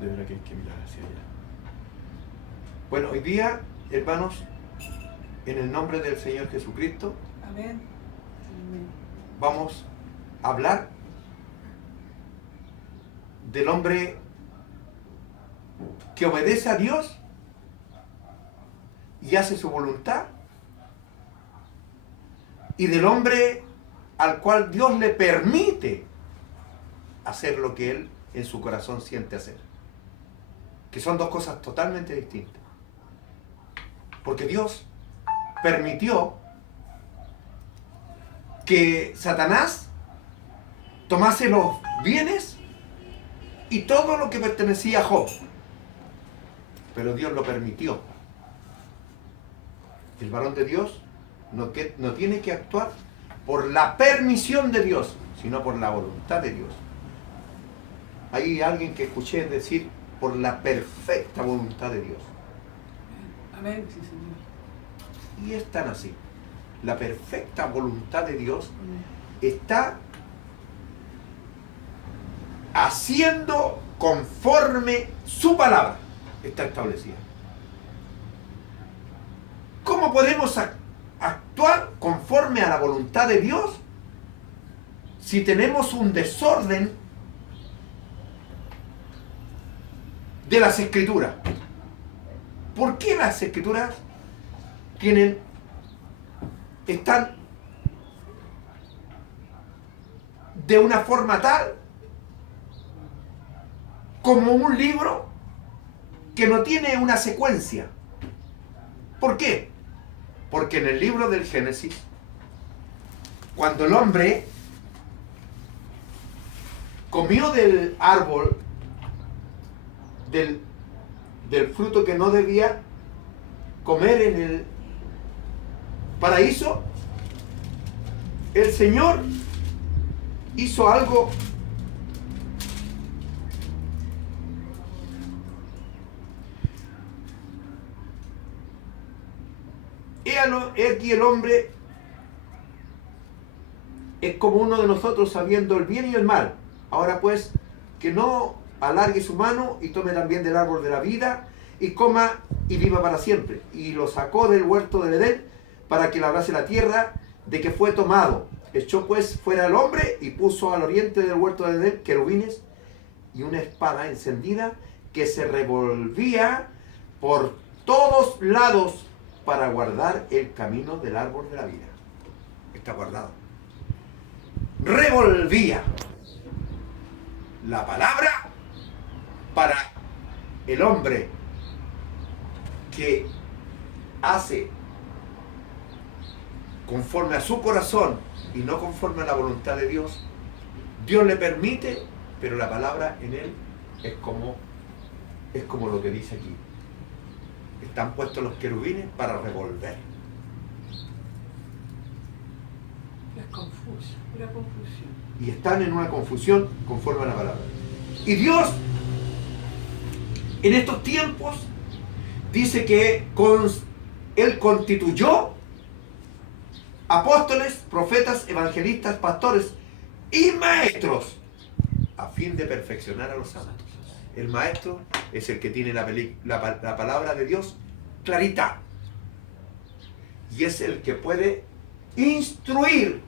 De verdad que hay que mirar hacia allá. Bueno, hoy día, hermanos, en el nombre del Señor Jesucristo, Amén. vamos a hablar del hombre que obedece a Dios y hace su voluntad, y del hombre al cual Dios le permite hacer lo que él en su corazón siente hacer, que son dos cosas totalmente distintas, porque Dios permitió que Satanás tomase los bienes y todo lo que pertenecía a Job, pero Dios lo permitió. El varón de Dios no tiene que actuar por la permisión de Dios, sino por la voluntad de Dios. Hay alguien que escuché decir por la perfecta voluntad de Dios. Amén, sí, Señor. Y es tan así. La perfecta voluntad de Dios está haciendo conforme su palabra está establecida. ¿Cómo podemos actuar conforme a la voluntad de Dios si tenemos un desorden de las Escrituras? ¿Por qué las Escrituras están de una forma tal como un libro que no tiene una secuencia? ¿Por qué? Porque en el libro del Génesis, cuando el hombre comió del árbol, del fruto que no debía comer en el paraíso, el Señor hizo algo he aquí el hombre es como uno de nosotros, sabiendo el bien y el mal. Ahora pues, que no alargue su mano y tome también del árbol de la vida y coma y viva para siempre. Y lo sacó del huerto del Edén para que labrase la tierra de que fue tomado. Echó pues fuera al hombre y puso al oriente del huerto del Edén querubines y una espada encendida que se revolvía por todos lados para guardar el camino del árbol de la vida. Está guardado. Revolvía la palabra para el hombre que hace conforme a su corazón y no conforme a la voluntad de Dios. Dios le permite, pero la palabra en él es como lo que dice aquí. Están puestos los querubines para revolver. Es confuso, una confusión. Y están en una confusión conforme a la palabra. Y Dios, en estos tiempos, dice que Él constituyó apóstoles, profetas, evangelistas, pastores y maestros a fin de perfeccionar a los santos. El maestro es el que tiene la palabra de Dios clarita. Y es el que puede instruir.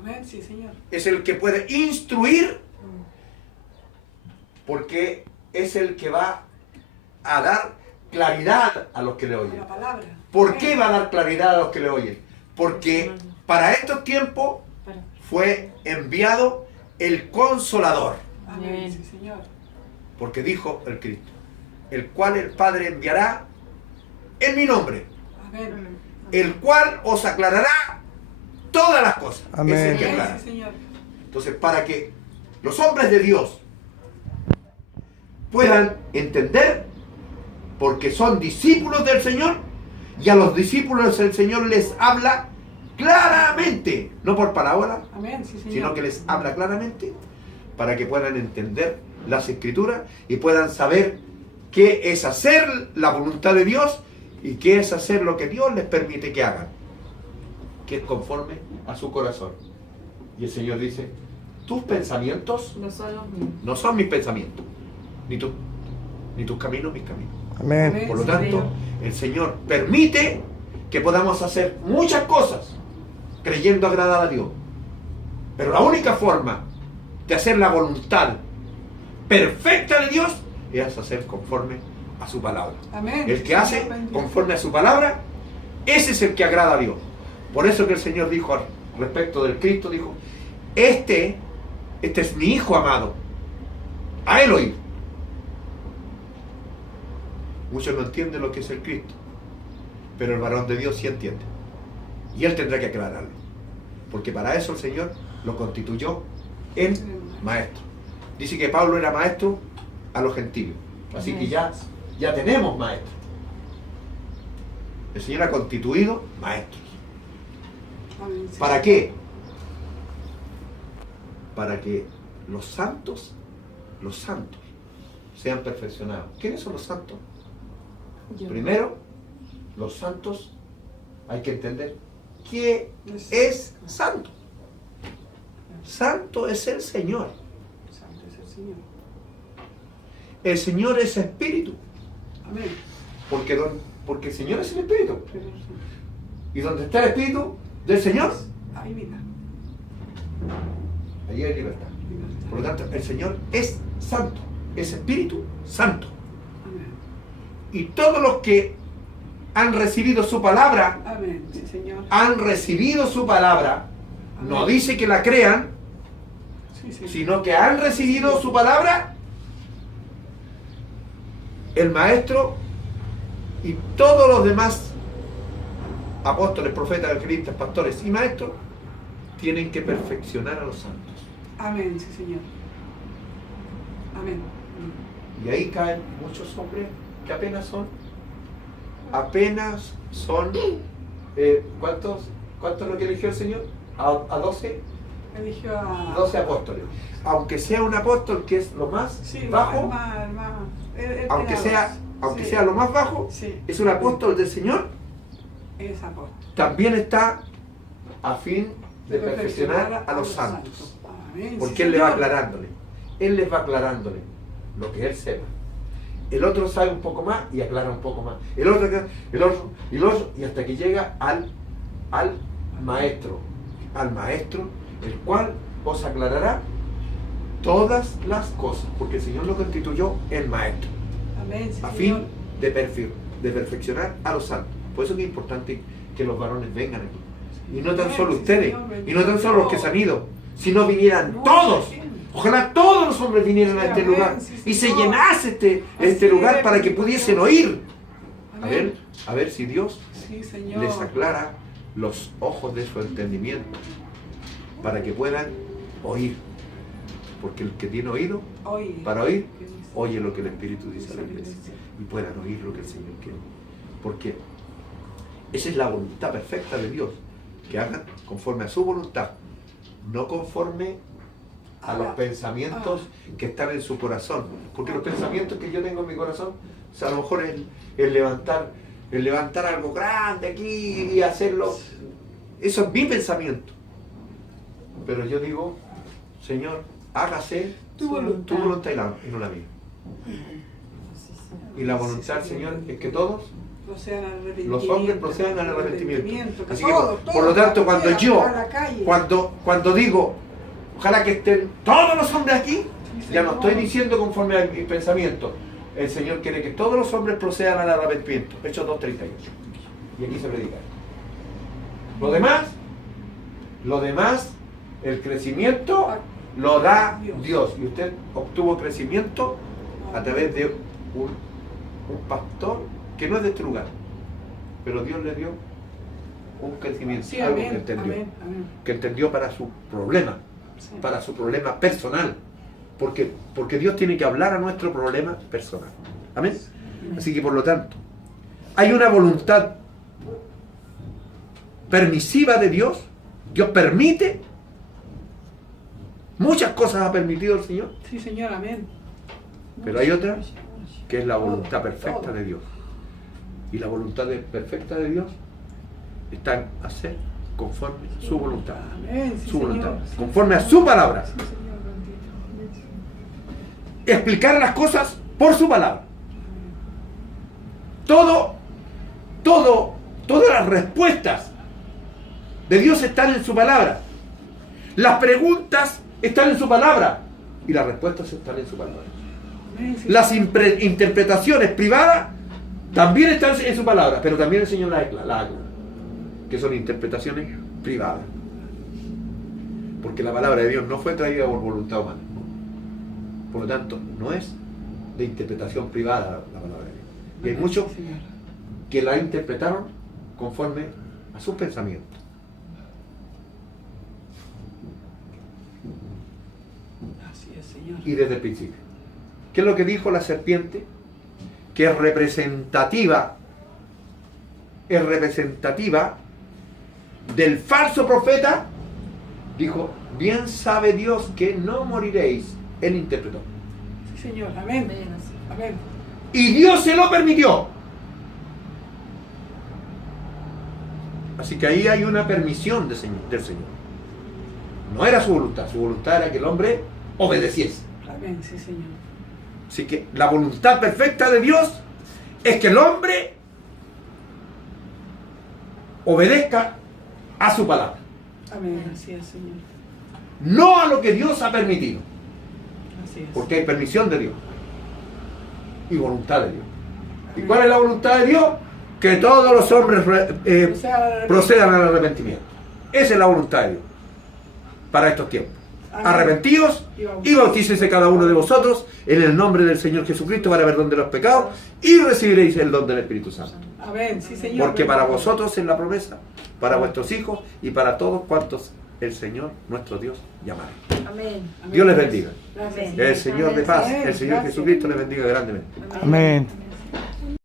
Amén, sí, Señor. Es el que puede instruir, porque es el que va a dar claridad a los que le oyen. La palabra. ¿Por qué va a dar claridad a los que le oyen? Porque para estos tiempos fue enviado el Consolador. Amén, sí, Señor. Porque dijo el Cristo, el cual el Padre enviará en mi nombre, Amén. el cual os aclarará todas las cosas. Amén. Es el que Amén, aclara. sí, Señor. Entonces, para que los hombres de Dios puedan entender, porque son discípulos del Señor, y a los discípulos el Señor les habla claramente, no por parábola, Amén, sí, Señor. sino que les habla claramente para que puedan entender las Escrituras y puedan saber qué es hacer la voluntad de Dios y qué es hacer lo que Dios les permite que hagan, que es conforme a su corazón. Y el Señor dice, tus pensamientos No son los míos. no son mis pensamientos. ni tus caminos mis caminos. Amén. Por lo Sí, tanto, Señor. el Señor permite que podamos hacer muchas cosas creyendo agradar a Dios. Pero la única forma de hacer la voluntad perfecta de Dios es hacer conforme a su palabra. Amén. El que hace Señor, bendito. conforme a su palabra, ese es el que agrada a Dios. Por eso que el Señor dijo al respecto del Cristo, dijo, este es mi Hijo amado, a Él oír. Muchos no entienden lo que es el Cristo, pero el varón de Dios sí entiende. Y Él tendrá que aclararlo. Porque para eso el Señor lo constituyó en maestro. Dice que Pablo era maestro a los gentiles. Así que ya tenemos maestros. El Señor ha constituido maestros. Amén, sí, ¿Para Señor. qué? Para que los santos sean perfeccionados. ¿Quiénes son los santos? Yo. Primero, los santos, hay que entender qué es santo. Santo es el Señor. Santo es el Señor. El Señor es espíritu. Amén. Porque el Señor es el espíritu. Pero sí. Y donde está el espíritu del Señor, Hay vida. allí hay libertad. Libertad. Por lo tanto, el Señor es santo. Es espíritu santo. Amén. Y todos los que han recibido su palabra, Amén. Sí, Señor. han recibido su palabra, no Amén. dice que la crean, Sí, Señor. sino que han recibido su palabra, el maestro y todos los demás apóstoles, profetas, evangelistas, pastores y maestros tienen que perfeccionar a los santos. Amén. Sí, Señor. Amén. Y ahí caen muchos hombres que apenas son, ¿cuántos es lo que eligió el Señor? A 12 Eligió a 12 apóstoles. Aunque sea un apóstol que es lo más Sí, bajo, aunque sea lo más bajo, Sí. es un apóstol del Señor, Es apóstol. también está a fin de perfeccionar a los santos. Amén. Porque Sí, Él le va Señor. aclarándole. Él les va aclarándole lo que Él sepa. El otro sabe un poco más y aclara un poco más. El otro, y hasta que llega al maestro. Al maestro, el cual os aclarará todas las cosas. Porque el Señor lo constituyó en maestro. Amén. Sí, A Señor. fin de perfeccionar a los santos. Por eso es que es importante que los varones vengan aquí. Y no tan Amén, solo sí, ustedes, Señor, y no tan solo los que se han ido, sino vinieran No, todos. sí. Ojalá todos los hombres vinieran a Sí, este amén, lugar sí, y se Señor. llenase este Así lugar es, para que bendito pudiesen Dios. oír. Amén. A ver si Dios Sí, Señor. les aclara los ojos de su entendimiento para que puedan oír. Porque el que tiene oído Oye. para oír, ¿Qué dice? oye lo que el Espíritu dice a la Dice la iglesia iglesia. y puedan oír lo que el Señor quiere. Porque esa es la voluntad perfecta de Dios, que hagan conforme a su voluntad, no conforme a los pensamientos que están en su corazón. Porque los pensamientos que yo tengo en mi corazón, o sea, a lo mejor el levantar algo grande aquí y hacerlo, eso es mi pensamiento. Pero yo digo, Señor, hágase Tu voluntad. tu voluntad y no la mía. Y la voluntad, Señor, es que todos Procedan al arrepentimiento. los hombres procedan al arrepentimiento. Que Así que, todos, por lo todos, tanto, cuando quieran yo, a la calle. cuando digo, ojalá que estén todos los hombres aquí, Sí, ya no Señor. estoy diciendo conforme a mi pensamiento. El Señor quiere que todos los hombres procedan al arrepentimiento. Hechos 2:38. Y aquí se predica. Lo demás, el crecimiento lo da Dios. Y usted obtuvo crecimiento a través de un pastor que no es de este lugar. Pero Dios le dio un crecimiento, Sí, algo amén, que entendió. amén. Que entendió para su problema, Sí. para su problema personal. Porque Dios tiene que hablar a nuestro problema personal. Amén. Así que por lo tanto, hay una voluntad permisiva de Dios. Dios permite. Muchas cosas ha permitido el Señor. Sí, Señor, amén. Pero hay otra que es la voluntad Todo, perfecta todo. de Dios. Y la voluntad perfecta de Dios está en hacer conforme a su voluntad. Amén, sí, Su Señor. voluntad. Sí, Conforme a Señor. su palabra. Sí, Señor, bendito. explicar las cosas por su palabra. Todas las respuestas de Dios están en su palabra. Las preguntas están en su palabra y las respuestas están en su palabra. Amén, sí. Las interpretaciones privadas también están en su palabra, pero también el Señor las aclara, que son interpretaciones privadas. Porque la palabra de Dios no fue traída por voluntad humana. Por lo tanto, no es de interpretación privada la palabra de Dios. Y hay muchos Sí, Señor. que la interpretaron conforme a sus pensamientos. Así es, Señor. Y desde el principio. ¿Qué es lo que dijo la serpiente? Que es representativa del falso profeta. Dijo, bien sabe Dios que no moriréis. Él interpretó. Sí, Señor. Amén. Amén. Y Dios se lo permitió. Así que ahí hay una permisión del Señor. No era su voluntad era que el hombre obedeciese. Amén, sí, Señor. Así que la voluntad perfecta de Dios es que el hombre obedezca a su palabra, Amén, así es, Señor. no a lo que Dios ha permitido, Así es. porque hay permisión de Dios y voluntad de Dios. ¿Y cuál es la voluntad de Dios? Que todos los hombres procedan al arrepentimiento. Esa es la voluntad de Dios para estos tiempos. Amén. Arrepentíos y bautícese cada uno de vosotros en el nombre del Señor Jesucristo para perdón de los pecados y recibiréis el don del Espíritu Santo. Amén, sí, Señor. Porque para vosotros es la promesa, para vuestros hijos y para todos cuantos el Señor nuestro Dios llamará. Amén. Amén. Dios les bendiga. Gracias, Amén. El Señor de paz, Amén. el Señor Gracias. Jesucristo les bendiga grandemente. Amén.